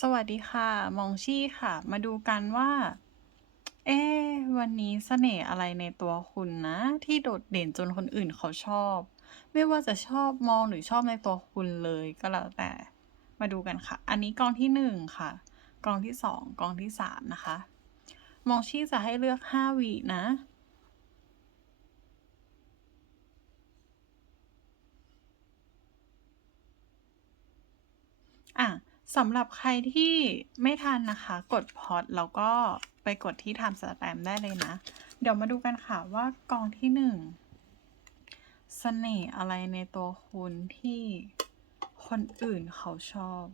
สวัสดีค่ะ มองชี่ค่ะ มาดูกันว่า เอ๊ะวันนี้เสน่ห์อะไรในตัวคุณนะ ที่โดดเด่นจนคนอื่นเขาชอบ ไม่ว่าจะชอบมองหรือชอบในตัวคุณเลยก็แล้วแต่ มาดูกันค่ะ อันนี้กองที่หนึ่งค่ะ กองที่สองกองที่สามนะคะ มองชี่จะให้เลือกห้าวินะ อะ สำหรับใครที่ไม่ทันนะคะ กดพอดแล้วก็ไปกดที่ Time Stamp ได้เลยนะ เดี๋ยวมาดูกันค่ะว่ากองที่หนึ่งเสน่ห์อะไรในตัวคุณที่คนอื่นเขาชอบ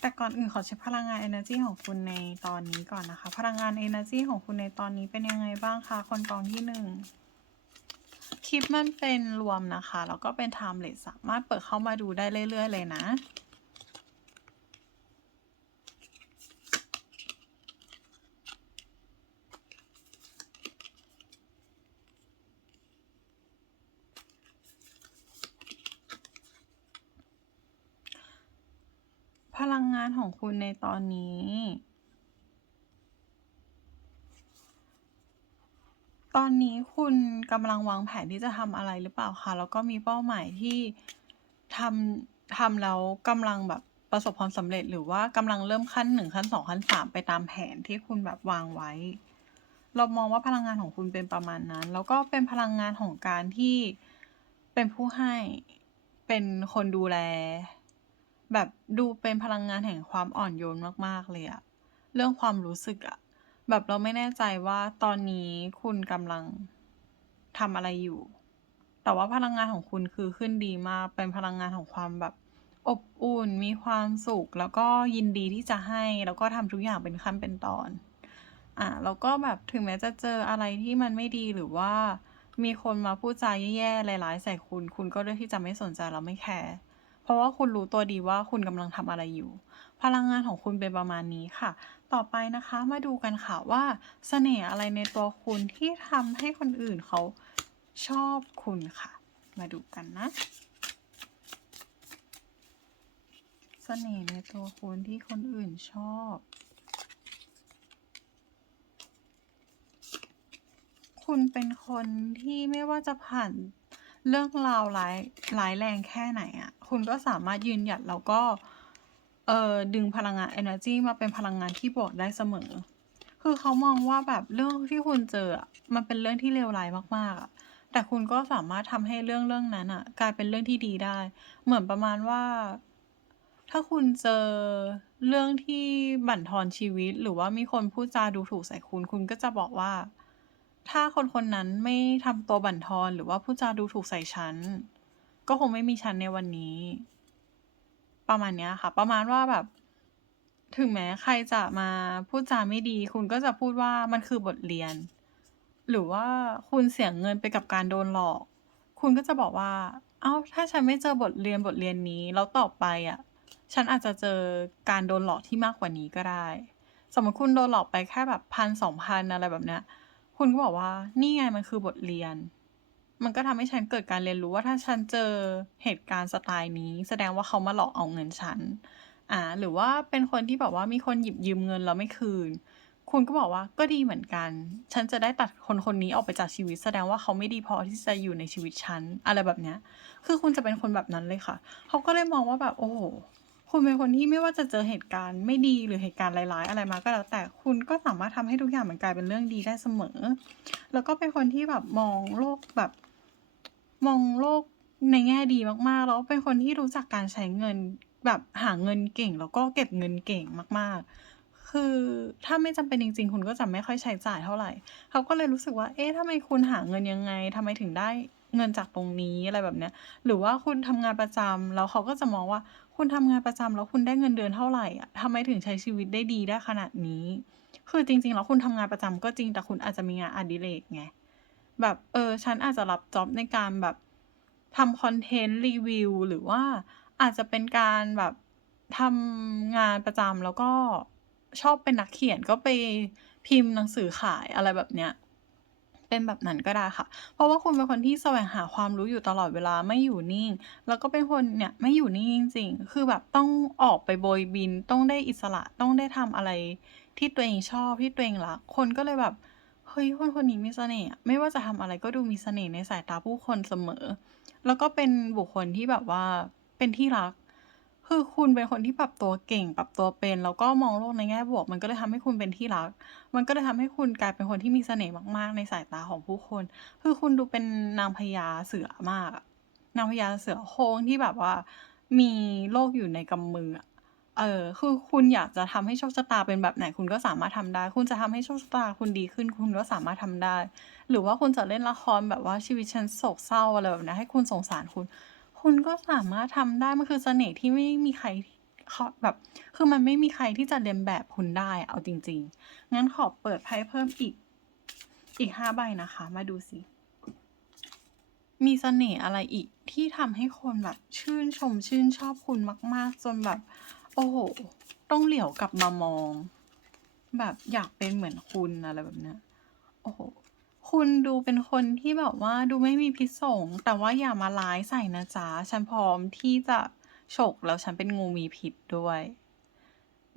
แต่ก่อนอื่นขอเช็คพลังงาน energy ของคุณในตอนนี้ก่อนนะคะ พลังงาน energy ของคุณในตอนนี้เป็นยังไงบ้างคะ คนกองที่หนึ่ง คลิปมันเป็นรวมนะคะ แล้วก็เป็น timeless สามารถเปิดเข้ามาดูได้เรื่อย ๆ เลยนะพลังงานของคุณในตอนนี้ ตอนนี้คุณกำลังวางแผนที่จะทำอะไรหรือเปล่าคะ แล้วก็มีเป้าหมายที่ทำทำแล้วกำลังแบบประสบความสำเร็จ หรือว่ากำลังเริ่มขั้นหนึ่งขั้นสองขั้นสามไปตามแผนที่คุณแบบวางไว้ เรามองว่าพลังงานของคุณเป็นประมาณนั้น แล้วก็เป็นพลังงานของการที่เป็นผู้ให้เป็นคนดูแล แบบดูเป็นพลังงานแห่งความอ่อนโยนมากๆเลยอะเรื่องความรู้สึกอะ แบบเราไม่แน่ใจว่าตอนนี้คุณกำลังทำอะไรอยู่ แต่ว่าพลังงานของคุณคือขึ้นดีมาก เป็นพลังงานของความแบบ อบอุ่น มีความสุข แล้วก็ยินดีที่จะให้ แล้วก็ทำทุกอย่างเป็นขั้นเป็นตอน อะแล้วก็แบบถึงแม้จะเจออะไรที่มันไม่ดีหรือว่า มีคนมาพูดจาแย่ๆร้ายๆใส่คุณ คุณก็เลือกที่จะไม่สนใจแล้วไม่แคร์ ราะว่าคุณรู้ตัวดีว่าคุณกำลังทำอะไรอยู่ พลังงานของคุณเป็นประมาณนี้ค่ะ ต่อไปนะคะมาดูกันค่ะว่าเสน่ห์อะไรในตัวคุณที่ทำให้คนอื่นเขาชอบคุณค่ะ มาดูกันนะเสน่ห์ในตัวคุณที่คนอื่นชอบ คุณเป็นคนที่ไม่ว่าจะผ่าน เรื่องราวร้ายร้ายแรงแค่ไหนอะคุณก็สามารถยืนหยัดแล้วก็ เอ่อ ดึงพลังงาน energy มาเป็นพลังงานที่บวกได้เสมอ คือเขามองว่าแบบเรื่องที่คุณเจอ มันเป็นเรื่องที่เลวร้ายมากๆอะแต่คุณก็สามารถทำให้เรื่องเรื่องนั้นอะ กลายเป็นเรื่องที่ดีได้ เหมือนประมาณว่า ถ้าคุณเจอเรื่องที่บั่นทอนชีวิต หรือว่ามีคนพูดจาดูถูกใส่คุณ คุณก็จะบอกว่า ถ้าคนคนนั้นไม่ทำตัวบั่นทอนหรือว่าพูดจาดูถูกใส่ฉัน ก็คงไม่มีฉันในวันนี้ ประมาณเนี้ยค่ะ ประมาณว่าแบบ ถึงแม้ใครจะมาพูดจาไม่ดี คุณก็จะพูดว่ามันคือบทเรียน หรือว่าคุณเสียเงินไปกับการโดนหลอก คุณก็จะบอกว่า เอ้า ถ้าฉันไม่เจอบทเรียนบทเรียนนี้ แล้วต่อไปอะ ฉันอาจจะเจอการโดนหลอกที่มากกว่านี้ก็ได้ สมมติคุณโดนหลอกไปแค่แบบพันสองพันอะไรแบบเนี้ย คุณก็บอกว่า นี่ไงมันคือบทเรียน มันก็ทำให้ฉันเกิดการเรียนรู้ว่าถ้าฉันเจอเหตุการณ์สไตล์นี้ แสดงว่าเขามาหลอกเอาเงินฉัน อ่า หรือว่าเป็นคนที่แบบว่ามีคนหยิบยืมเงินแล้วไม่คืน คุณก็บอกว่าก็ดีเหมือนกัน ฉันจะได้ตัดคนคนนี้ออกไปจากชีวิต แสดงว่าเขาไม่ดีพอที่จะอยู่ในชีวิตฉัน อะไรแบบเนี้ย คือคุณจะเป็นคนแบบนั้นเลยค่ะ เขาก็เลยมองว่าแบบโอ้โห คุณเป็นคนที่ไม่ว่าจะเจอเหตุการณ์ไม่ดีหรือเหตุการณ์ร้ายๆอะไรมาก็แล้วแต่คุณก็สามารถทำให้ทุกอย่างมันกลายเป็นเรื่องดีได้เสมอ แล้วก็เป็นคนที่แบบมองโลกแบบ มองโลกในแง่ดีมากๆ แล้วเป็นคนที่รู้จักการใช้เงินแบบหาเงินเก่ง แล้วก็เก็บเงินเก่งมาก ๆ คือถ้าไม่จำเป็นจริง ๆ คุณก็จะไม่ค่อยใช้จ่ายเท่าไหร่ เขาก็เลยรู้สึกว่า เอ๊ะทำไมคุณหาเงินยังไงทำไมถึงได้เงินจากตรงนี้อะไรแบบเนี้ย หรือว่าคุณทำงานประจำแล้วเขาก็จะมองว่า คุณทำงานประจำแล้วคุณได้เงินเดือนเท่าไหรอะทำไมถึงใช้ชีวิตได้ดีได้ขนาดนี้ คือจริง ๆ แล้วคุณทำงานประจำก็จริงแต่คุณอาจจะมีงานอดิเรกไงแบบเออฉันอาจจะรับจ็อบในการแบบทำคอนเทนต์รีวิวหรือว่าอาจจะเป็นการแบบทำงานประจำแล้วก็ชอบเป็นนักเขียนก็ไปพิมพ์หนังสือขายอะไรแบบเนี้ย เป็นแบบนั้นก็ได้ค่ะ เพราะว่าคุณเป็นคนที่แสวงหาความรู้อยู่ตลอดเวลาไม่อยู่นิ่ง แล้วก็เป็นคนเนี่ยไม่อยู่นิ่งจริงๆ คือแบบต้องออกไปโบยบิน ต้องได้อิสระ ต้องได้ทำอะไร ที่ตัวเองชอบที่ตัวเองรัก คนก็เลยแบบ เฮ้ยคนคนนี้มีเสน่ห์ ไม่ว่าจะทำอะไรก็ดูมีเสน่ห์ในสายตาผู้คนเสมอ แล้วก็เป็นบุคคลที่แบบว่าเป็นที่รัก คือคุณเป็นคนที่ปรับตัวเก่ง ปรับตัวเป็น แล้วก็มองโลกในแง่บวก มันก็เลยทำให้คุณเป็นที่รัก มันก็เลยทำให้คุณกลายเป็นคนที่มีเสน่ห์มากๆ ในสายตาของผู้คน คือคุณดูเป็นนางพญาเสือมากอะนางพญาเสือโคร่งที่แบบว่า มีโลกอยู่ในกำมืออะเออ คือคุณอยากจะทำให้โชคชะตาเป็นแบบไหนคุณก็สามารถทำได้ คุณจะทำให้โชคชะตาคุณดีขึ้น คุณก็สามารถทำได้ หรือว่าคุณจะเล่นละครแบบว่าชีวิตฉันโศกเศร้าอะไรแบบนี้ให้คุณสงสารคุณ คุณก็สามารถทำได้ มันคือเสน่ห์ที่ไม่มีใครเขาแบบ คือมันไม่มีใครที่จะเลียนแบบคุณได้อะเอาจริง ๆ งั้นขอเปิดไพ่เพิ่มอีก อีกห้าใบนะคะ มาดูสิมีเสน่ห์อะไรอีกที่ทำให้คนแบบชื่นชมชื่นชอบคุณมาก ๆ จนแบบ โอ้โห ต้องเหลียวกลับมามอง แบบอยากเป็นเหมือนคุณอะไรแบบเนี้ยโอ้โห คุณดูเป็นคนที่แบบว่าดูไม่มีพิษสง แต่ว่าอย่ามาร้ายใส่นะจ๊ะ ฉันพร้อมที่จะฉกแล้วฉันเป็นงูมีพิษด้วย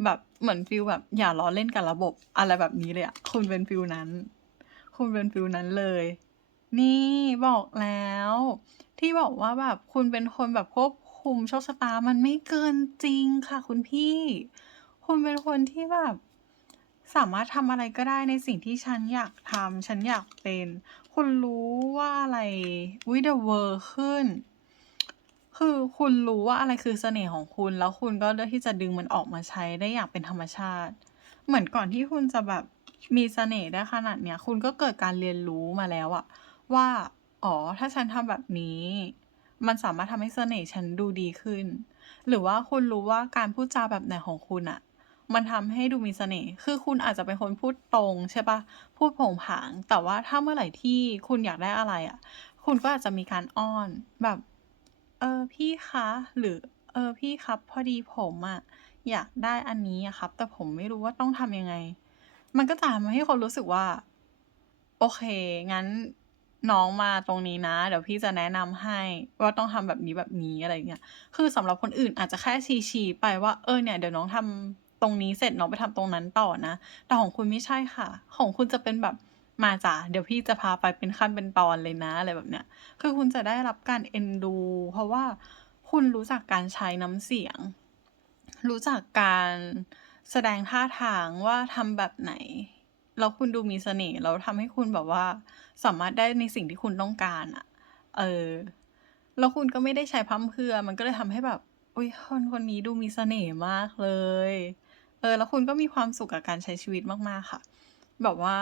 แบบเหมือนฟีลแบบ อย่าล้อเล่นกับระบบ อะไรแบบนี้เลยอะคุณเป็นฟีลนั้น คุณเป็นฟีลนั้นเลย นี่บอกแล้ว ที่บอกว่าแบบคุณเป็นคนแบบควบคุมโชคชะตามันไม่เกินจริงค่ะ คุณพี่ คุณเป็นคนที่แบบ สามารถทำอะไรก็ได้ในสิ่งที่ฉันอยากทำ ฉันอยากเป็น คุณรู้ว่าอะไรวิดเวอร์ขึ้น คือคุณรู้ว่าอะไรคือเสน่ห์ของคุณ แล้วคุณก็เลือกที่จะดึงมันออกมาใช้ได้อย่างเป็นธรรมชาติ เหมือนก่อนที่คุณจะแบบมีเสน่ห์ได้ขนาดเนี้ย คุณก็เกิดการเรียนรู้มาแล้วอะว่า อ๋อ ถ้าฉันทำแบบนี้ มันสามารถทำให้เสน่ห์ฉันดูดีขึ้น หรือว่าคุณรู้ว่าการพูดจาแบบไหนของคุณอะ มันทำให้ดูมีเสน่ห์ คือคุณอาจจะเป็นคนพูดตรงใช่ปะพูดโผงผาง แต่ว่าถ้าเมื่อไหร่ที่คุณอยากได้อะไรอะคุณก็อาจจะมีการอ้อนแบบ เออพี่คะ หรือ เออพี่ครับ พอดีผมอะอยากได้อันนี้อะครับ แต่ผมไม่รู้ว่าต้องทำยังไง มันก็จะทำให้คนรู้สึกว่า โอเค งั้นน้องมาตรงนี้นะ เดี๋ยวพี่จะแนะนำให้ว่าต้องทำแบบนี้แบบนี้อะไรเงี้ย คือสำหรับคนอื่นอาจจะแค่ชี้ๆไปว่า เออเนี่ยเดี๋ยวน้องทำ ตรงนี้เสร็จน้องไปทำตรงนั้นต่อนะ แต่ของคุณไม่ใช่ค่ะ ของคุณจะเป็นแบบมาจ้ะเดี๋ยวพี่จะพาไปเป็นขั้นเป็นตอนเลยนะอะไรแบบเนี้ย คือคุณจะได้รับการเอ็นดู เพราะว่าคุณรู้จักการใช้น้ำเสียง รู้จักการแสดงท่าทางว่าทำแบบไหน แล้วคุณดูมีเสน่ห์แล้วทำให้คุณแบบว่า สามารถได้ในสิ่งที่คุณต้องการอะเออ แล้วคุณก็ไม่ได้ใช้พร่ำเพื่อ มันก็เลยทำให้แบบอุ๊ยคนคนนี้ดูมีเสน่ห์มากเลย เออ แล้วคุณก็มีความสุขกับการใช้ชีวิตมากๆค่ะ แบบว่า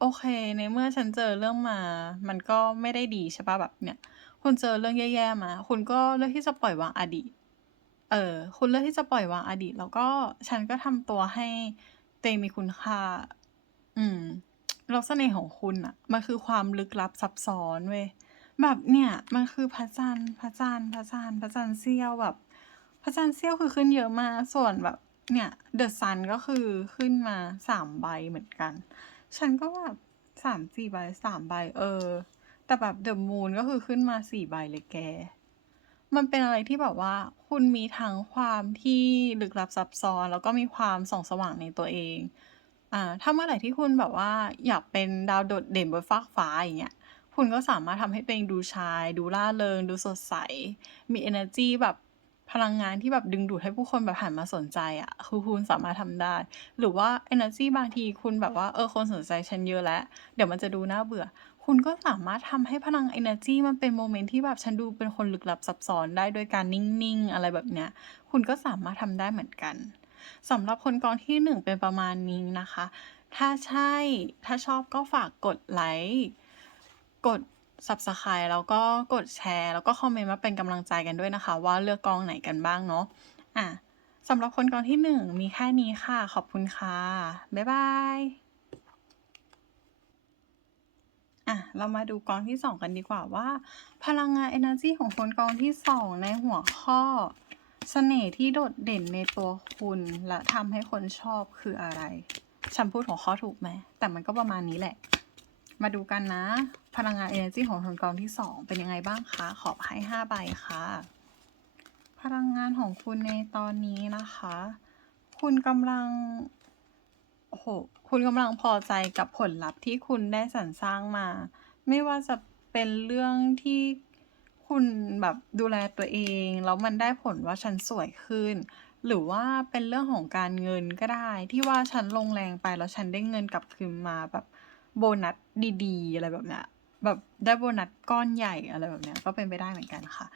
โอเค ในเมื่อฉันเจอเรื่องมา มันก็ไม่ได้ดีใช่ปล่าแบบเนี่ย คุณเจอเรื่องแย่ๆมา คุณก็เลือกที่จะปล่อยวางอดีต เออ คุณเลือกที่จะปล่อยวางอดีต แล้วก็ฉันก็ทำตัวให้เองมีคุณค่า อืมล้วเสน่ห์ของคุณน่ะมันคือความลึกลับซับซ้อนเว้ยแบบเนี่ย มันคือพระจันทร์พระจันทร์พระจันทร์พระจันทร์เสี้ยวแบบ พระจันทร์เสี้ยวคือขึ้นเยอะมากส่วนแบบ เนี่ย The Sun ก็คือขึ้นมา3ใบเหมือนกัน ฉันก็แบบ3-4ใบ3ใบเออ แต่แบบ The Moon ก็คือขึ้นมา4ใบเลยแก มันเป็นอะไรที่แบบว่า คุณมีทั้งความที่ลึกลับซับซ้อน แล้วก็มีความส่องสว่างในตัวเอง อ่า ถ้าเมื่อไหร่ที่คุณแบบว่าอยากเป็นดาวโดดเด่นบนฟากฟ้าอย่างเงี้ยคุณก็สามารถทำให้ตัวเองดูชาย ดูร่าเริง ดูสดใส มีเอเนอร์จีแบบ พลังงานที่แบบดึงดูดให้ผู้คนแบบหันมาสนใจอะคือคุณสามารถทำได้ หรือว่าเอเนอร์จีบางทีคุณแบบว่าเออคนสนใจฉันเยอะแล้ว เดี๋ยวมันจะดูน่าเบื่อ คุณก็สามารถทำให้พลังเอเนอร์จีมันเป็นโมเมนต์ที่แบบฉันดูเป็นคนลึกลับซับซ้อนได้โดยการนิ่งๆ อะไรแบบเนี้ย คุณก็สามารถทำได้เหมือนกันสำหรับคนกองที่1เป็นประมาณนี้นะคะ ถ้าใช่ถ้าชอบก็ฝากกดไลค์กด Subscribe แล้วก็กดแชร์ แล้วก็คอมเมนต์มาเป็นกำลังใจกันด้วยนะคะ ว่าเลือกกองไหนกันบ้างเนาะอะสำหรับคนกองที่1มีแค่นี้ค่ะ ขอบคุณค่ะ บ๊ายบายอะเรามาดูกองที่2กันดีกว่าว่า พลังงานเอเนอร์จีของคนกองที่2ในหัวข้อเสน่ห์ที่โดดเด่นในตัวคุณและทำให้คนชอบคืออะไร ฉันพูดหัวข้อถูกไหม แต่มันก็ประมาณนี้แหละ มาดูกันนะ พลังงาน energy ของคนกองที่สองเป็นยังไงบ้างคะ ขอให้ห้าใบค่ะ พลังงานของคุณในตอนนี้นะคะ คุณกำลังโอ้โหคุณกำลังพอใจกับผลลัพธ์ที่คุณได้สรรสร้างมา ไม่ว่าจะเป็นเรื่องที่คุณแบบดูแลตัวเอง แล้วมันได้ผลว่าฉันสวยขึ้น หรือว่าเป็นเรื่องของการเงินก็ได้ ที่ว่าฉันลงแรงไปแล้วฉันได้เงินกลับคืนมาแบบโบนัส ดีๆ อะไรแบบเนี้ยแบบได้โบนัสก้อนใหญ่อะไรแบบเนี้ยก็เป็นไปได้เหมือนกันค่ะ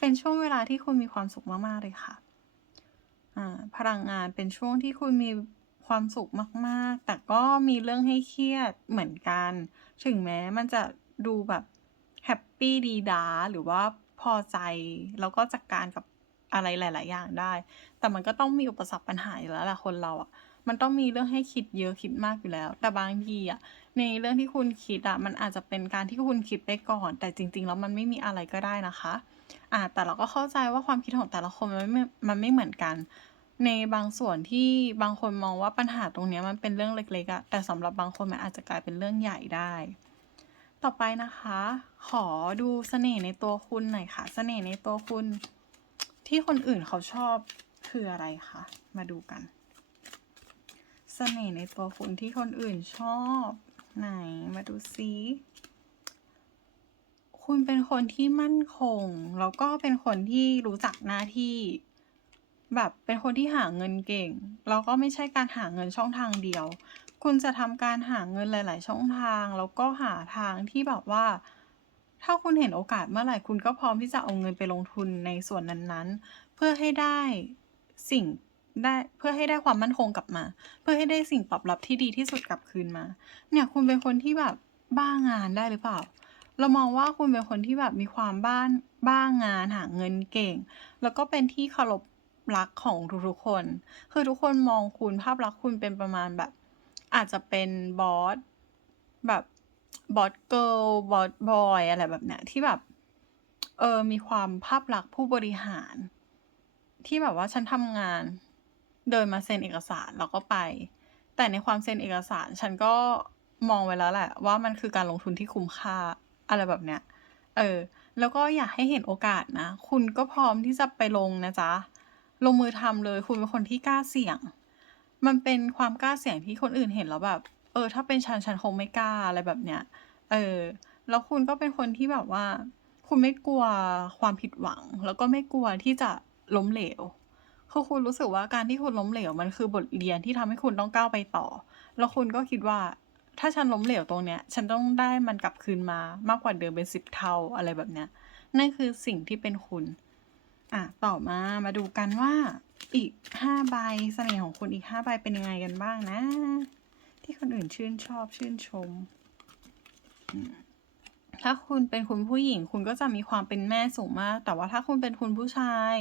เป็นช่วงเวลาที่คุณมีความสุขมากๆเลยค่ะอ่าพลังงานเป็นช่วงที่คุณมีความสุขมากๆ แต่ก็มีเรื่องให้เครียดเหมือนกัน ถึงแม้มันจะดูแบบแฮปปี้ดีดาหรือว่าพอใจ แล้วก็จัดการกับอะไรหลาย ๆ อย่างได้ แต่มันก็ต้องมีอุปสรรคปัญหาอยู่แล้วแหละคนเราอะมันต้องมีเรื่องให้คิดเยอะคิดมากอยู่แล้ว แต่บางทีอะ ในเรื่องที่คุณคิดอะมันอาจจะเป็นการที่คุณคิดไปก่อน แต่จริง ๆ แล้วมันไม่มีอะไรก็ได้นะคะอ่าแต่เราก็เข้าใจว่าความคิดของแต่ละคนมันไม่มันไม่เหมือนกัน ในบางส่วนที่บางคนมองว่าปัญหาตรงนี้มันเป็นเรื่องเล็กๆอะแต่สำหรับบางคนมันอาจจะกลายเป็นเรื่องใหญ่ได้ ต่อไปนะคะ ขอดูเสน่ห์ในตัวคุณหน่อยค่ะเสน่ห์ในตัวคุณ ที่คนอื่นเขาชอบคืออะไรคะมาดูกันเสน่ห์ในตัวคุณที่คนอื่นชอบ ดูซิคุณเป็นคนที่มั่นคง แล้วก็เป็นคนที่รู้จักหน้าที่ แบบเป็นคนที่หาเงินเก่ง แล้วก็ไม่ใช่การหาเงินช่องทางเดียว คุณจะทำการหาเงินหลาย ๆ ช่องทาง แล้วก็หาทางที่แบบว่า ถ้าคุณเห็นโอกาสเมื่อไหร่คุณก็พร้อมที่จะเอาเงินไปลงทุนในส่วนนั้น ๆ เพื่อให้ได้สิ่ง ได้เพื่อให้ได้ความมั่นคงกลับมา เพื่อให้ได้สิ่งตอบรับที่ดีที่สุดกลับคืนมา เนี่ยคุณเป็นคนที่แบบบ้างานได้หรือเปล่า เรามองว่าคุณเป็นคนที่แบบมีความบ้านบ้างานหาเงินเก่ง แล้วก็เป็นที่เคารพรักของทุกๆคน คือทุกคนมองคุณภาพลักษณ์คุณเป็นประมาณแบบ อาจจะเป็นบอสแบบบอสเกิร์ลบอสบอยอะไรแบบเนี้ยที่แบบเออมีความภาพลักษณ์ผู้บริหาร ที่แบบว่าฉันทำงาน เดินมาเซ็นเอกสารแล้วก็ไป แต่ในความเซ็นเอกสารฉันก็มองไว้แล้วแหละ ว่ามันคือการลงทุนที่คุ้มค่าอะไรแบบเนี้ย เออ แล้วก็อยากให้เห็นโอกาสนะ คุณก็พร้อมที่จะไปลงนะจ๊ะ ลงมือทำเลย คุณเป็นคนที่กล้าเสี่ยง มันเป็นความกล้าเสี่ยงที่คนอื่นเห็นแล้วแบบ เออ ถ้าเป็นฉันฉันคงไม่กล้าอะไรแบบเนี้ย เออ แล้วคุณก็เป็นคนที่แบบว่า คุณไม่กลัวความผิดหวัง แล้วก็ไม่กลัวที่จะล้มเหลว คือคุณรู้สึกว่าการที่คุณล้มเหลวมันคือบทเรียนที่ทำให้คุณต้องก้าวไปต่อ แล้วคุณก็คิดว่าถ้าฉันล้มเหลวตรงเนี้ย ฉันต้องได้มันกลับคืนมามากกว่าเดิมเป็น10เท่าอะไรแบบเนี้ย นั่นคือสิ่งที่เป็นคุณ อ่าต่อมามาดูกันว่า อีก5ใบเสน่ห์ของคุณอีก5ใบเป็นยังไงกันบ้างนะ ที่คนอื่นชื่นชอบชื่นชม ถ้าคุณเป็นคุณผู้หญิง คุณก็จะมีความเป็นแม่สูงมาก แต่ว่าถ้าคุณเป็นคุณผู้ชาย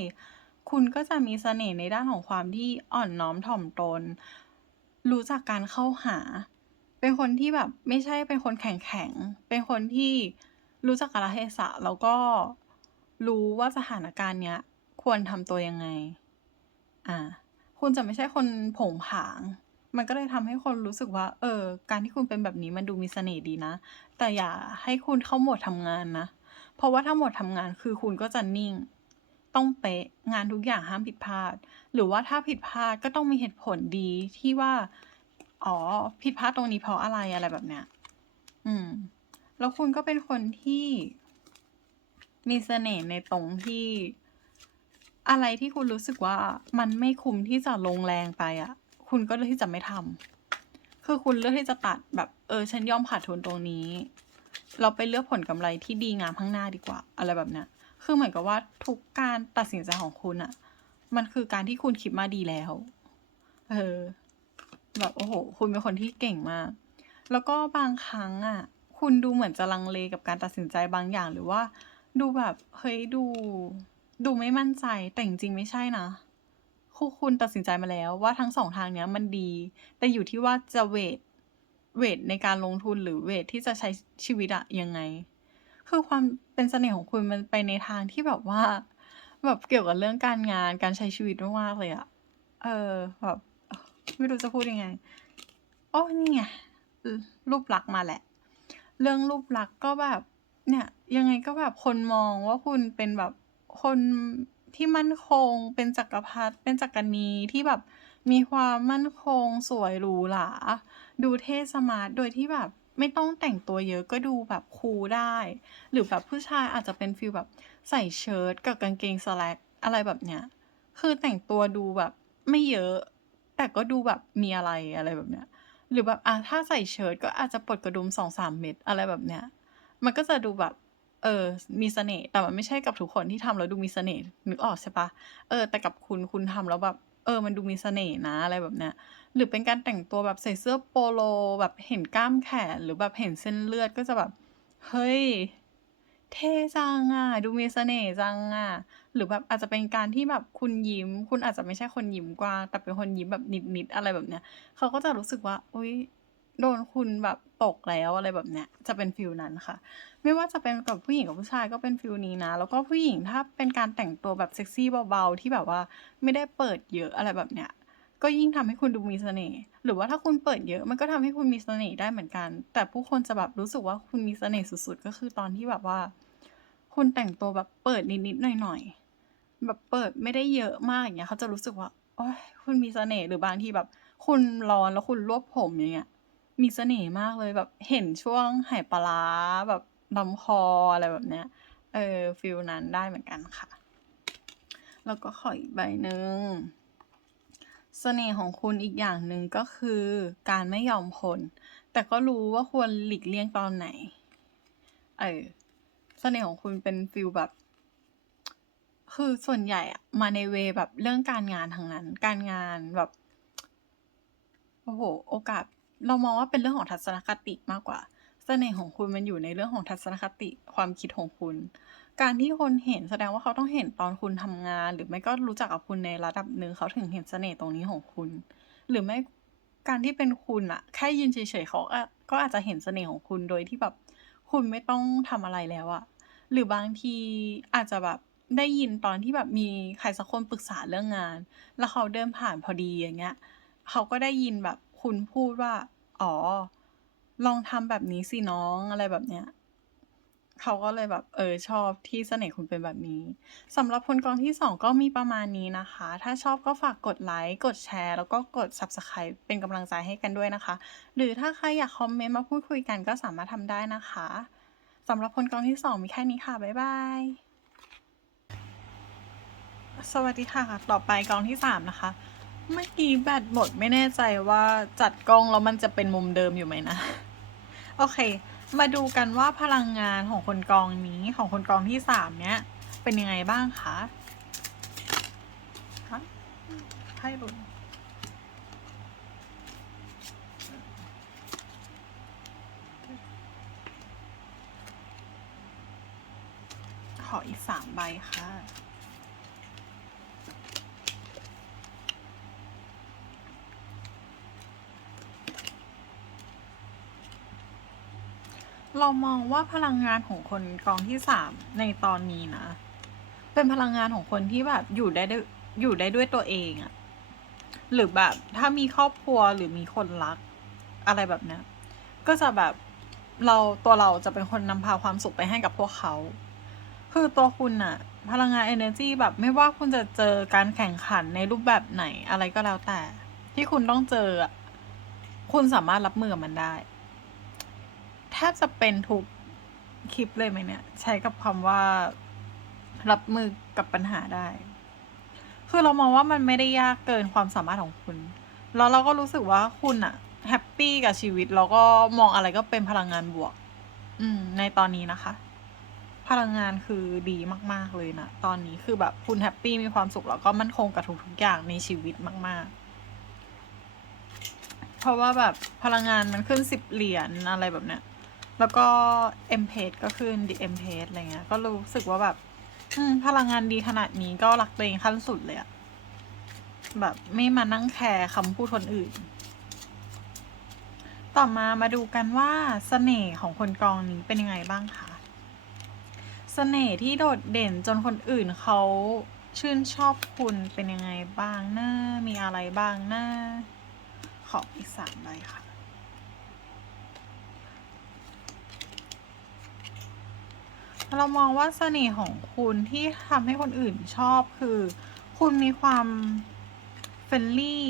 คุณก็จะมีเสน่ห์ในด้านของความที่อ่อนน้อมถ่อมตน รู้จักการเข้าหา เป็นคนที่แบบไม่ใช่เป็นคนแข็งๆเป็นคนที่รู้จักกาลเทศะแล้วก็รู้ว่าสถานการณ์เนี้ย ควรทำตัวยังไง อ่า คุณจะไม่ใช่คนผงผาง มันก็เลยทำให้คนรู้สึกว่า เออ การที่คุณเป็นแบบนี้มันดูมีเสน่ห์ดีนะ แต่อย่าให้คุณเข้าหมดทำงานนะ เพราะว่าถ้าหมดทำงานคือคุณก็จะนิ่ง ต้องเป๊ะงานทุกอย่างห้ามผิดพลาด หรือว่าถ้าผิดพลาดก็ต้องมีเหตุผลดีที่ว่า อ๋อ ผิดพลาดตรงนี้เพราะอะไรอะไรแบบเนี้ยอืม แล้วคุณก็เป็นคนที่ มีเสน่ห์ในตรงที่ อะไรที่คุณรู้สึกว่ามันไม่คุ้มที่จะลงแรงไปอะคุณก็เลือกที่จะไม่ทำคือคุณเลือกที่จะตัดแบบเออฉันยอมขาดทุนตรงนี้ เราไปเลือกผลกำไรที่ดีงามข้างหน้าดีกว่า อะไรแบบเนี้ย คือเหมือนกับว่าทุกการตัดสินใจของคุณอะมันคือการที่คุณคิดมาดีแล้ว เออ แบบโอ้โฮคุณเป็นคนที่เก่งมาก แล้วก็บางครั้งอะคุณดูเหมือนจะลังเลกับการตัดสินใจบางอย่างหรือว่า ดูแบบเฮ้ยดู ดูไม่มั่นใจแต่จริงๆไม่ใช่นะคือคุณตัดสินใจมาแล้วว่าทั้ง2ทางเนี้ยมันดี แต่อยู่ที่ว่าจะเวตเวตในการลงทุนหรือเวตที่จะใช้ชีวิตอะยังไง คือความเป็นเสน่ห์ของคุณมันไปในทางที่แบบว่า แบบเกี่ยวกับเรื่องการงาน การใช้ชีวิตมาก ๆ เลยอะ เออ แบบ ไม่รู้จะพูดยังไง โอ้นี่ไง รูปลักษณ์มาแหละ เรื่องรูปลักษณ์ก็แบบ เนี่ย ยังไงก็แบบคนมองว่าคุณเป็นแบบคนที่มั่นคง เป็นจักรพรรดิ เป็นจักรนีที่แบบมีความมั่นคงสวยหรูหรา ดูเท่สมาร์ท โดยที่แบบ ไม่ต้องแต่งตัวเยอะก็ดูแบบคูลได้ หรือแบบผู้ชายอาจจะเป็นฟีลแบบใส่เชิ้ตกับกางเกงสแล็กอะไรแบบเนี้ย คือแต่งตัวดูแบบไม่เยอะ แต่ก็ดูแบบมีอะไรอะไรแบบเนี้ย หรือแบบอะถ้าใส่เชิ้ตก็อาจจะปลดกระดุม2-3เม็ดอะไรแบบเนี้ย มันก็จะดูแบบเออ มีเสน่ห์ แต่มันไม่ใช่กับทุกคนที่ทำแล้วดูมีเสน่ห์ นึกออกใช่ปล่า?เออ แต่กับคุณ คุณทำแล้วแบบ เออ มันดูมีเสน่ห์นะ อะไรแบบเนี้ย หรือเป็นการแต่งตัวแบบใส่เสื้อโปโลแบบเห็นกล้ามแขนหรือแบบเห็นเส้นเลือดก็จะแบบ เฮ้ย เท่จังอะ ดูมีเสน่ห์จังอะ หรือแบบอาจจะเป็นการที่แบบคุณยิ้ม คุณอาจจะไม่ใช่คนยิ้มกว้างแต่เป็นคนยิ้มแบบนิดๆอะไรแบบเนี้ยเขาก็จะรู้สึกว่าอุ๊ยโดนคุณแบบตกแล้วอะไรแบบเนี้ยจะเป็นฟีลนั้นค่ะ ไม่ว่าจะเป็นกับผู้หญิงกับผู้ชายก็เป็นฟีลนี้นะ แล้วก็ผู้หญิงถ้าเป็นการแต่งตัวแบบเซ็กซี่เบาๆที่แบบว่าไม่ได้เปิดเยอะอะไรแบบเนี้ย ก็ยิ่งทำให้คุณดูมีเสน่ห์ หรือว่าถ้าคุณเปิดเยอะมันก็ทำให้คุณมีเสน่ห์ได้เหมือนกัน แต่ผู้คนจะแบบรู้สึกว่าคุณมีเสน่ห์สุดๆ ก็คือตอนที่แบบว่า คุณแต่งตัวแบบเปิดนิดๆหน่อยๆแบบเปิดไม่ได้เยอะมากอย่างเงี้ยเขาจะรู้สึกว่าโอ๊ยคุณมีเสน่ห์หรือบางทีแบบ คุณร้อนแล้วคุณรวบผมอย่างเงี้ย มีเสน่ห์มากเลยแบบเห็นช่วงไหปลาแบบลำคออะไรแบบเนี้ย เออฟีลนั้นได้เหมือนกันค่ะ แล้วก็ขออีกใบหนึ่ง เสน่ห์ของคุณอีกอย่างหนึ่งก็คือการไม่ยอมคน แต่ก็รู้ว่าควรหลีกเลี่ยงตอนไหน เออ เสน่ห์ของคุณเป็นฟีลแบบ คือส่วนใหญ่อะมาในเวแบบเรื่องการงานทั้งนั้น การงานแบบ โอ้โฮโอกาส เรามองว่าเป็นเรื่องของทัศนคติมากกว่า เสน่ห์ของคุณมันอยู่ในเรื่องของทัศนคติความคิดของคุณ การที่คนเห็นแสดงว่าเขาต้องเห็นตอนคุณทำงาน หรือไม่ก็รู้จักกับคุณในระดับหนึ่งเขาถึงเห็นเสน่ห์ตรงนี้ของคุณ หรือไม่การที่เป็นคุณน่ะแค่ยืนเฉยๆเขาก็อาจจะเห็นเสน่ห์ของคุณโดยที่แบบคุณไม่ต้องทำอะไรแล้วอะหรือบางทีอาจจะแบบได้ยินตอนที่แบบมีใครสักคนปรึกษาเรื่องงาน แล้วเขาเดินผ่านพอดีอย่างเงี้ยเขาก็ได้ยินแบบคุณพูดว่า"อ๋อ ลองทำแบบนี้สิน้อง"อะไรแบบเนี้ย เขาก็เลยแบบเออชอบที่เสน่ห์คุณเป็นแบบนี้สำหรับคนกองที่ 2 ก็มีประมาณนี้นะคะ ถ้าชอบก็ฝากกดไลก์กดแชร์ แล้วก็กด Subscribe เป็นกำลังใจให้กันด้วยนะคะ หรือถ้าใครอยากคอมเมนต์มาพูดคุยกันก็สามารถทำได้นะคะสำหรับคนกองที่ 2 มีแค่นี้ค่ะ บ๊ายบายสวัสดีค่ะ ต่อไปกองที่ 3 นะคะ เมื่อกี้แบตหมดไม่แน่ใจว่าจัดกล้องแล้วมันจะเป็นมุมเดิมอยู่ไหมนะ โอเค มาดูกันว่าพลังงานของคนกองนี้ของคนกองที่3เนี้ย เป็นยังไงบ้างคะ?ฮะไพ่หลุดขออีก3ใบค่ะ เรามองว่าพลังงานของคนกองที่3ในตอนนี้นะ เป็นพลังงานของคนที่แบบอยู่ได้ด้วยอยู่ได้ด้วยตัวเองอะหรือแบบถ้ามีครอบครัวหรือมีคนรัก อะไรแบบเนี้ยก็จะแบบเราตัวเราจะเป็นคนนำพาความสุขไปให้กับพวกเขา คือตัวคุณน่ะพลังงานเอเนอร์จีแบบไม่ว่าคุณจะเจอการแข่งขันในรูปแบบไหนอะไรก็แล้วแต่ ที่คุณต้องเจอ คุณสามารถรับมือกับมันได้ แทบจะเป็นทุกคลิปเลยไหมเนี่ย ใช้กับคำว่า รับมือกับปัญหาได้ คือเรามองว่ามันไม่ได้ยากเกินความสามารถของคุณ แล้วเราก็รู้สึกว่าคุณน่ะแฮปปีกับชีวิต แล้วก็มองอะไรก็เป็นพลังงานบวก อืม ในตอนนี้นะคะ พลังงานคือดีมาก ๆ เลยนะ ตอนนี้คือแบบคุณแฮปปีมีความสุขแล้วก็มั่นคงกับทุกๆอย่างในชีวิตมาก ๆ เพราะว่าแบบพลังงานมันขึ้น10เหรียญอะไรแบบเนี้ย แล้วก็ Empress ก็ขึ้น The Empress อะไรเงี้ย ก็รู้สึกว่าแบบ อืม พลังงานดีขนาดนี้ก็รักตัวเองขั้นสุดเลยอะแบบไม่มานั่งแคร์คำพูดคนอื่น ต่อมามาดูกันว่าเสน่ห์ของคนกองนี้เป็นยังไงบ้างคะ?เสน่ห์ที่โดดเด่นจนคนอื่นเขาชื่นชอบคุณเป็นยังไงบ้างนะมีอะไรบ้างนะ?ขออีก3ใบค่ะ เรามองว่าเสน่ห์ของคุณที่ทำให้คนอื่นชอบคือ คุณมีความเฟรนลี่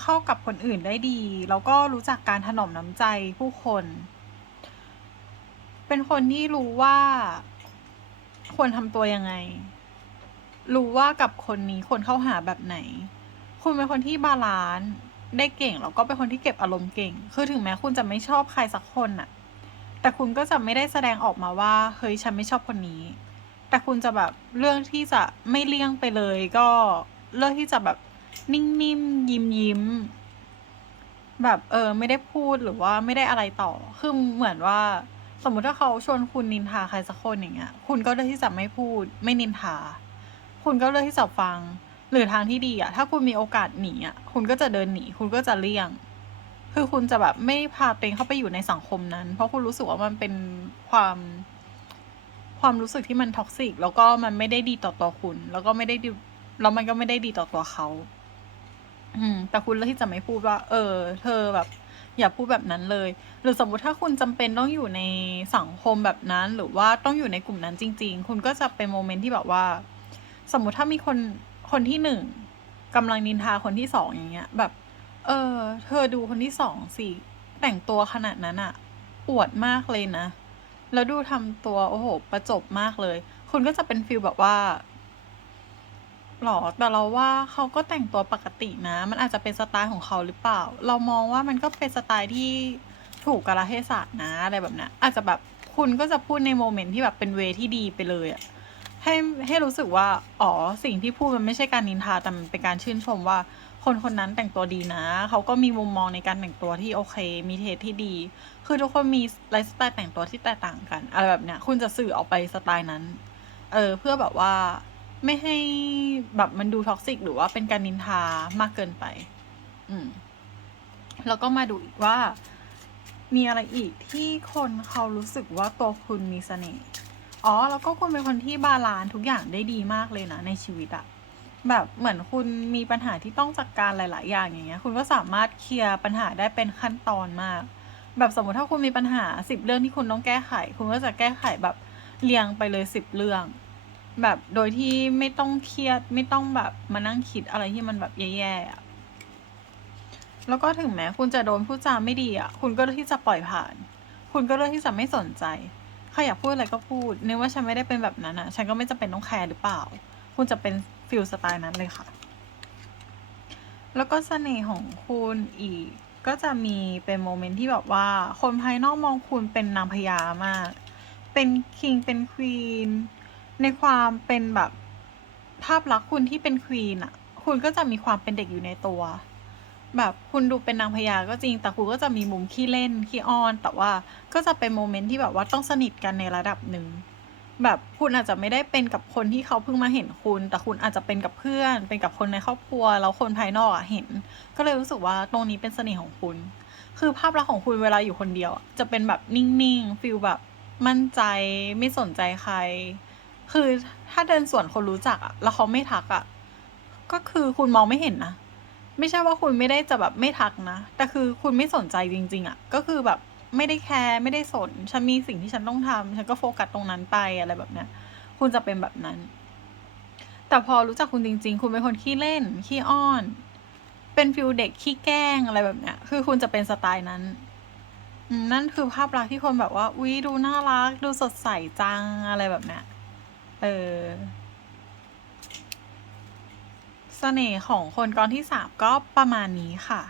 เข้ากับคนอื่นได้ดี แล้วก็รู้จักการถนอมน้ำใจผู้คน เป็นคนที่รู้ว่า ควรทำตัวยังไง รู้ว่ากับคนนี้ควรเข้าหาแบบไหน คุณเป็นคนที่บาลานซ์ได้เก่ง แล้วก็เป็นคนที่เก็บอารมณ์เก่ง คือถึงแม้คุณจะไม่ชอบใครสักคนน่ะ แต่คุณก็จะไม่ได้แสดงออกมาว่าเฮ้ยฉันไม่ชอบคนนี้ แต่คุณจะแบบเรื่องที่จะไม่เลี่ยงไปเลย ก็เลือกที่จะแบบนิ่งๆยิ้มยิ้มๆแบบเออ ไม่ได้พูดหรือว่าไม่ได้อะไรต่อ คือเหมือนว่า สมมุติถ้าเขาชวนคุณนินทาใครสักคนอย่างเงี้ย คุณก็เลือกที่จะไม่พูด ไม่นินทา คุณก็เลือกที่จะฟัง หรือทางที่ดีอะถ้าคุณมีโอกาสหนีอะคุณก็จะเดินหนี คุณก็จะเลี่ยง คือคุณจะแบบไม่พาตัวเองเข้าไปอยู่ในสังคมนั้น เพราะคุณรู้สึกว่ามันเป็นความความรู้สึกที่มันท็อกซิกแล้วก็มันไม่ได้ดีต่อตัวคุณ แล้วก็ไม่ได้ดีแล้วมันก็ไม่ได้ดีต่อตัวเขา อืม แต่คุณเลือกที่จะไม่พูดว่า เออ เธอแบบ อย่าพูดแบบนั้นเลย หรือสมมุติถ้าคุณจำเป็นต้องอยู่ในสังคมแบบนั้น หรือว่าต้องอยู่ในกลุ่มนั้นจริง ๆ คุณก็จะเป็นโมเมนต์ที่แบบว่า สมมุติถ้ามีคนคนที่หนึ่งกำลังนินทาคนที่สองอย่างเงี้ย แบบ เออ เธอดูคนที่สองสิ แต่งตัวขนาดนั้นอะอวดมากเลยนะ แล้วดูทำตัว โอ้โห ประจบมากเลย คุณก็จะเป็นฟีลแบบว่าหรอ แต่เราว่าเขาก็แต่งตัวปกตินะ มันอาจจะเป็นสไตล์ของเขาหรือเปล่า เรามองว่ามันก็เป็นสไตล์ที่ถูกกาลเทศะนะอะไรแบบนี้ยอาจจะแบบคุณก็จะพูดในโมเมนต์ที่แบบเป็นเวที่ดีไปเลยอะให้ให้รู้สึกว่า อ๋อ สิ่งที่พูดมันไม่ใช่การนินทา แต่มันเป็นการชื่นชมว่า คนคนนั้นแต่งตัวดีนะ เขาก็มีมุมมองในการแต่งตัวที่โอเค มีเทสที่ดี คือทุกคนมีไลฟ์สไตล์แต่งตัวที่แตกต่างกันอะไรแบบเนี้ย คุณจะสื่อออกไปสไตล์นั้น เออ เพื่อแบบว่าไม่ให้แบบมันดูท็อกซิกหรือว่าเป็นการนินทามากเกินไป อืม แล้วก็มาดูอีกว่า มีอะไรอีกที่คนเขารู้สึกว่าตัวคุณมีเสน่ห์ อ๋อ แล้วก็คุณเป็นคนที่บาลานซ์ทุกอย่างได้ดีมากเลยนะในชีวิตอะ แบบเหมือนคุณมีปัญหาที่ต้องจัดการหลาย ๆ อย่างอย่างเงี้ย คุณก็สามารถเคลียร์ปัญหาได้เป็นขั้นตอนมาก แบบสมมติถ้าคุณมีปัญหาสิบเรื่องที่คุณต้องแก้ไข คุณก็จะแก้ไขแบบเรียงไปเลยสิบเรื่อง แบบโดยที่ไม่ต้องเครียดไม่ต้องแบบมานั่งคิดอะไรที่มันแบบแย่ๆอะแล้วก็ถึงแม้คุณจะโดนพูดจาไม่ดีอะ คุณก็เลือกที่จะปล่อยผ่าน คุณก็เลือกที่จะไม่สนใจใครอยากพูดอะไรก็พูดนึกว่าฉันไม่ได้เป็นแบบนั้นอะ ฉันก็ไม่จำเป็นต้องแคร์หรือเปล่า คุณจะเป็น ฟิลสไตล์นั้นเลยค่ะ แล้วก็เสน่ห์ของคุณอีกก็จะมีเป็นโมเมนต์ที่แบบว่า คนภายนอกมองคุณเป็นนางพญามาก เป็นคิงเป็นควีนในความเป็นแบบภาพลักษณ์คุณที่เป็นควีนอะคุณก็จะมีความเป็นเด็กอยู่ในตัว แบบคุณดูเป็นนางพญาก็จริง แต่คุณก็จะมีมุมขี้เล่นขี้อ้อน แต่ว่าก็จะเป็นโมเมนต์ที่แบบว่าต้องสนิทกันในระดับหนึ่ง แบบคุณอาจจะไม่ได้เป็นกับคนที่เขาเพิ่งมาเห็นคุณ แต่คุณอาจจะเป็นกับเพื่อน เป็นกับคนในครอบครัว แล้วคนภายนอกอะเห็น ก็เลยรู้สึกว่าตรงนี้เป็นเสน่ห์ของคุณ คือภาพลักษณ์ของคุณเวลาอยู่คนเดียว จะเป็นแบบนิ่งๆฟิลแบบมั่นใจไม่สนใจใคร คือถ้าเดินสวนคนรู้จักอะแล้วเขาไม่ทักอะก็คือคุณมองไม่เห็นนะไม่ใช่ว่าคุณไม่ได้จะแบบไม่ทักนะแต่คือคุณไม่สนใจจริง ๆอะก็คือแบบ ไม่ได้แคร์ไม่ได้สน ฉันมีสิ่งที่ฉันต้องทำฉันก็โฟกัสตรงนั้นไปอะไรแบบเนี้ย คุณจะเป็นแบบนั้น แต่พอรู้จักคุณจริง ๆ คุณเป็นคนขี้เล่น ขี้อ้อน เป็นฟิลเด็กขี้แกล้งอะไรแบบเนี้ย คือคุณจะเป็นสไตล์นั้นนั่นคือภาพลักษณ์ที่คนแบบว่าอุ๊ยดูน่ารัก ดูสดใสจังอะไรแบบเนี้ย เออเสน่ห์ของคนกรที่สามก็ประมาณนี้ค่ะ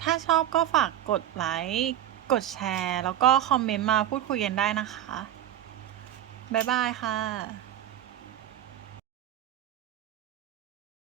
ถ้าชอบก็ฝากกดไลค์ กดแชร์ แล้วก็คอมเมนต์มาพูดคุยกันได้นะคะ บ๊ายบายค่ะ